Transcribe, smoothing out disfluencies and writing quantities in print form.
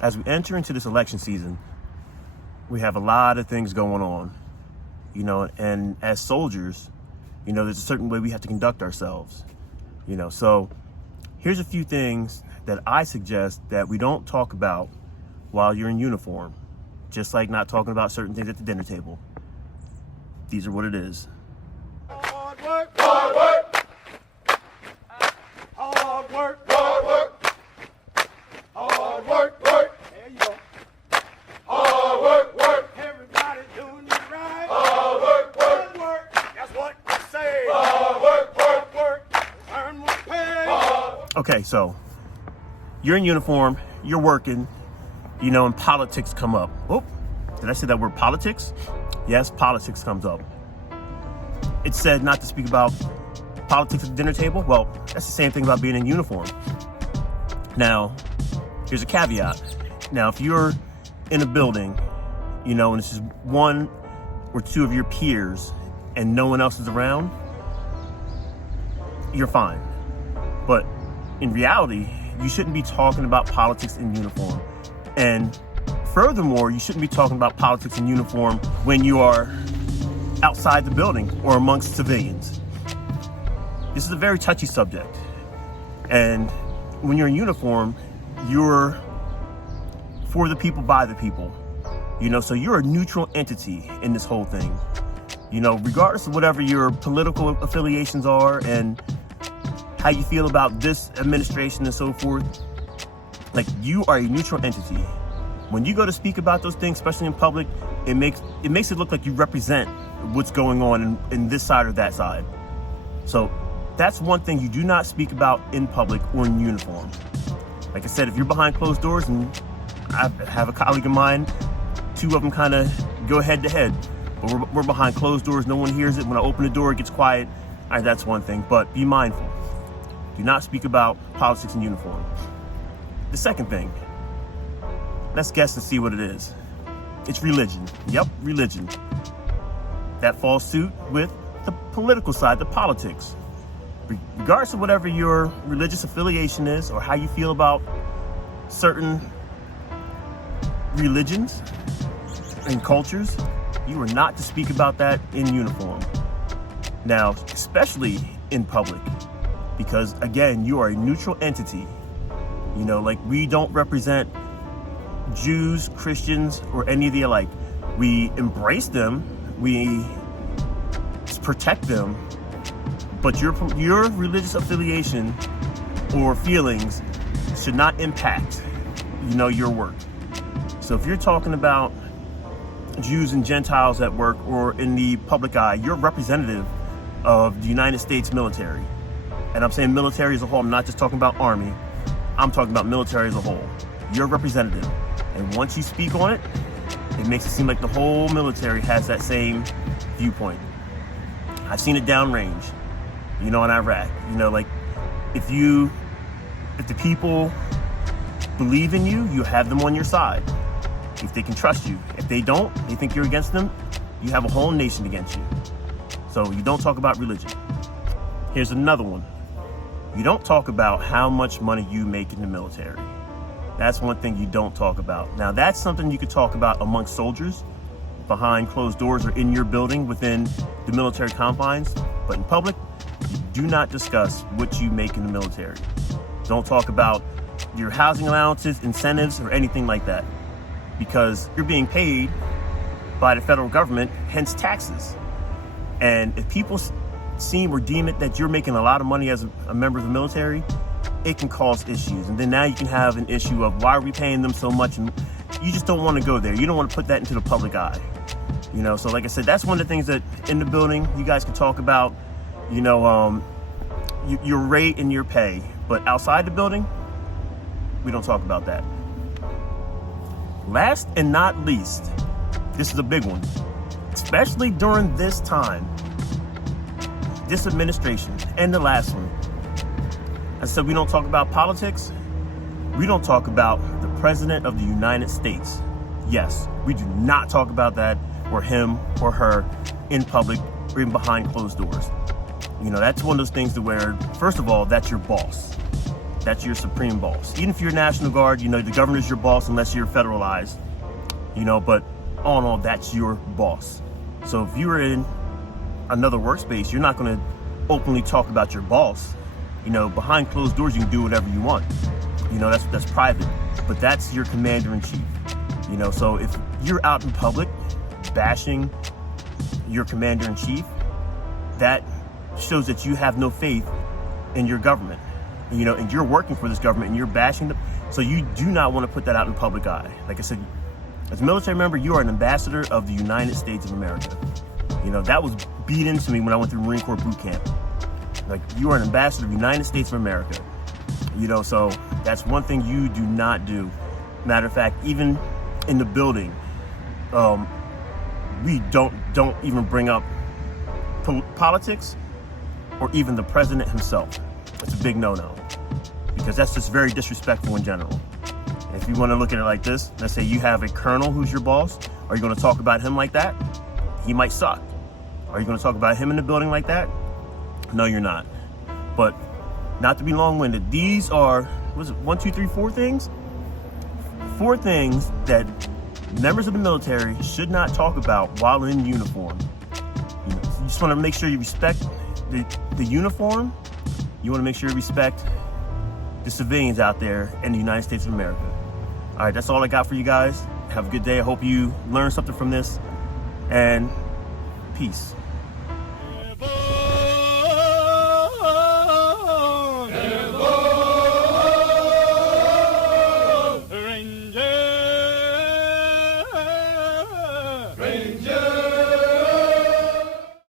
as we enter into this election season, we have a lot of things going on, and as soldiers, there's a certain way we have to conduct ourselves, so here's a few things that I suggest that we don't talk about while you're in uniform, just like not talking about certain things at the dinner table. These are what it is. Hard work, hard work. Hard work, hard work. Hard work, work. There you go. Hard work, work. Everybody doing it right. Hard work, work. Hard work. That's what I say. Hard work, work, work. Earn more pay. Okay, so you're in uniform, you're working, and politics come up. Oh, did I say that word politics? Yes, politics comes up. It's said not to speak about politics at the dinner table. Well, that's the same thing about being in uniform. Now, here's a caveat. Now, if you're in a building, and it's just one or two of your peers and no one else is around, you're fine. But in reality, you shouldn't be talking about politics in uniform. And furthermore, you shouldn't be talking about politics in uniform when you are outside the building or amongst civilians. This is a very touchy subject. And when you're in uniform, you're for the people, by the people. So you're a neutral entity in this whole thing. Regardless of whatever your political affiliations are and how you feel about this administration and so forth, like, you are a neutral entity. When you go to speak about those things, especially in public, it makes it look like you represent what's going on in this side or that side. So that's one thing you do not speak about in public or in uniform. Like I said, if you're behind closed doors, and I have a colleague of mine, two of them kind of go head to head, but we're behind closed doors, no one hears it. When I open the door, it gets quiet. All right, that's one thing, but be mindful. Do not speak about politics in uniform. The second thing, let's guess and see what it is. It's religion. Yep, religion. That falls suit with the political side, the politics. Regardless of whatever your religious affiliation is or how you feel about certain religions and cultures, you are not to speak about that in uniform. Now, especially in public, because again, you are a neutral entity. Like, we don't represent Jews, Christians, or any of the alike. We embrace them, we protect them, but your religious affiliation or feelings should not impact, your work. So if you're talking about Jews and Gentiles at work or in the public eye, you're representative of the United States military. And I'm saying military as a whole. I'm not just talking about Army. I'm talking about military as a whole. You're a representative. And once you speak on it, it makes it seem like the whole military has that same viewpoint. I've seen it downrange, in Iraq. Like, if the people believe in you, you have them on your side. If they can trust you. If they don't, they think you're against them, you have a whole nation against you. So you don't talk about religion. Here's another one. You don't talk about how much money you make in the military. That's one thing you don't talk about. Now, that's something you could talk about amongst soldiers behind closed doors or in your building within the military confines. But in public, you do not discuss what you make in the military. Don't talk about your housing allowances, incentives, or anything like that, because you're being paid by the federal government, hence taxes. And if people seem or deem it that you're making a lot of money as a member of the military, it can cause issues. And then now you can have an issue of, why are we paying them so much? And you just don't want to go there. You don't want to put that into the public eye. So like I said, that's one of the things that in the building you guys can talk about, your rate and your pay. But outside the building, we don't talk about that. Last and not least, this is a big one, especially during this time, this administration and the last one. I said we don't talk about politics. We don't talk about the President of the United States. Yes, we do not talk about that or him or her in public or even behind closed doors. That's one of those things to where, first of all, that's your boss. that's your supreme boss. Even if you're National Guard, you know, the governor's your boss unless you're federalized, you know, but all in all, that's your boss. So if you're in another workspace, you're not going to openly talk about your boss. You know, behind closed doors, you can do whatever you want. You know, that's private, but that's your commander-in-chief. You know, so if you're out in public bashing your commander-in-chief, that shows that you have no faith in your government. You know, and you're working for this government and you're bashing them. So you do not want to put that out in public eye. Like I said, as a military member, you are an ambassador of the United States of America. You know, that was beat into me when I went through Marine Corps boot camp. Like, you are an ambassador of the United States of America. You know, so that's one thing you do not do. Matter of fact, even in the building, we don't even bring up politics or even the president himself. It's a big no-no, because that's just very disrespectful in general. If you want to look at it like this, let's say you have a colonel who's your boss. Are you going to talk about him like that? He might suck. Are you going to talk about him in the building like that? No, you're not. But not to be long-winded, these are, what is it, 4 things? 4 things that members of the military should not talk about while in uniform. You just want to make sure you respect the uniform. You want to make sure you respect the civilians out there in the United States of America. All right, that's all I got for you guys. Have a good day. I hope you learned something from this, and peace.